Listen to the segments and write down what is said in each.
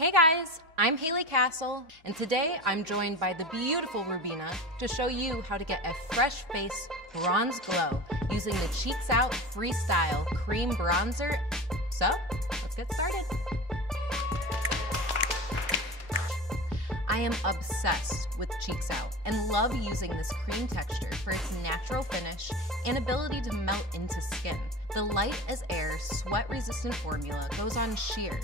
Hey guys, I'm Haley Castle, and today I'm joined by the beautiful Rubina to show you how to get a fresh face bronze glow using the Cheeks Out Freestyle Cream Bronzer. So, let's get started. I am obsessed with Cheeks Out and love using this cream texture for its natural finish and ability to melt into skin. The light as air, sweat-resistant formula goes on sheer,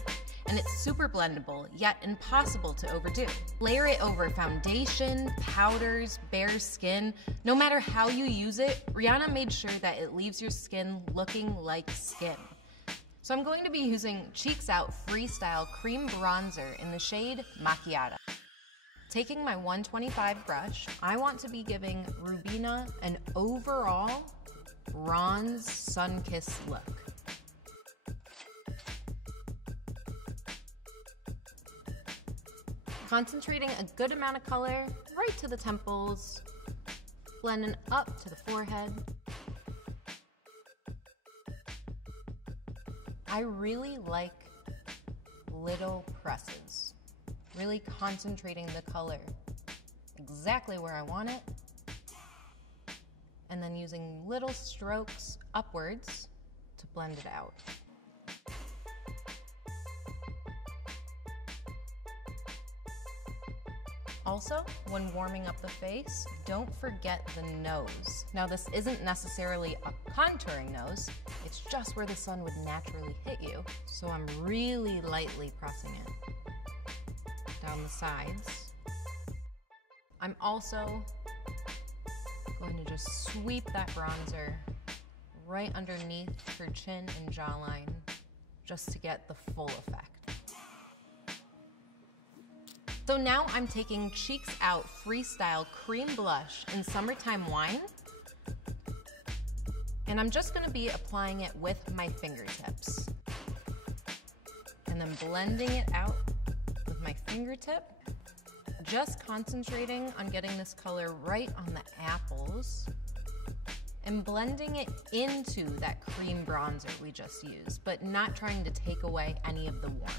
and it's super blendable, yet impossible to overdo. Layer it over foundation, powders, bare skin. No matter how you use it, Rihanna made sure that it leaves your skin looking like skin. So I'm going to be using Cheeks Out Freestyle Cream Bronzer in the shade Macchiato. Taking my 125 brush, I want to be giving Rubina an overall bronze sun-kissed look. Concentrating a good amount of color right to the temples, blending up to the forehead. I really like little presses, really concentrating the color exactly where I want it, and then using little strokes upwards to blend it out. Also, when warming up the face, don't forget the nose. Now, this isn't necessarily a contouring nose, it's just where the sun would naturally hit you. So I'm really lightly pressing it down the sides. I'm also going to just sweep that bronzer right underneath her chin and jawline just to get the full effect. So now I'm taking Cheeks Out Freestyle Cream Blush in Summertime Wine, and I'm just gonna be applying it with my fingertips. And then blending it out with my fingertip, just concentrating on getting this color right on the apples, and blending it into that cream bronzer we just used, but not trying to take away any of the warmth.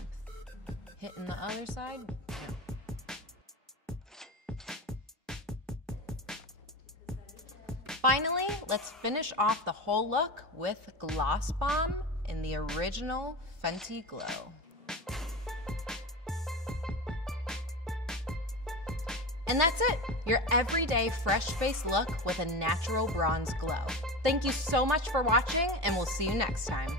Hitting the other side, no. Finally, let's finish off the whole look with Gloss Bomb in the original Fenty Glow. And that's it, your everyday fresh face look with a natural bronze glow. Thank you so much for watching, and we'll see you next time.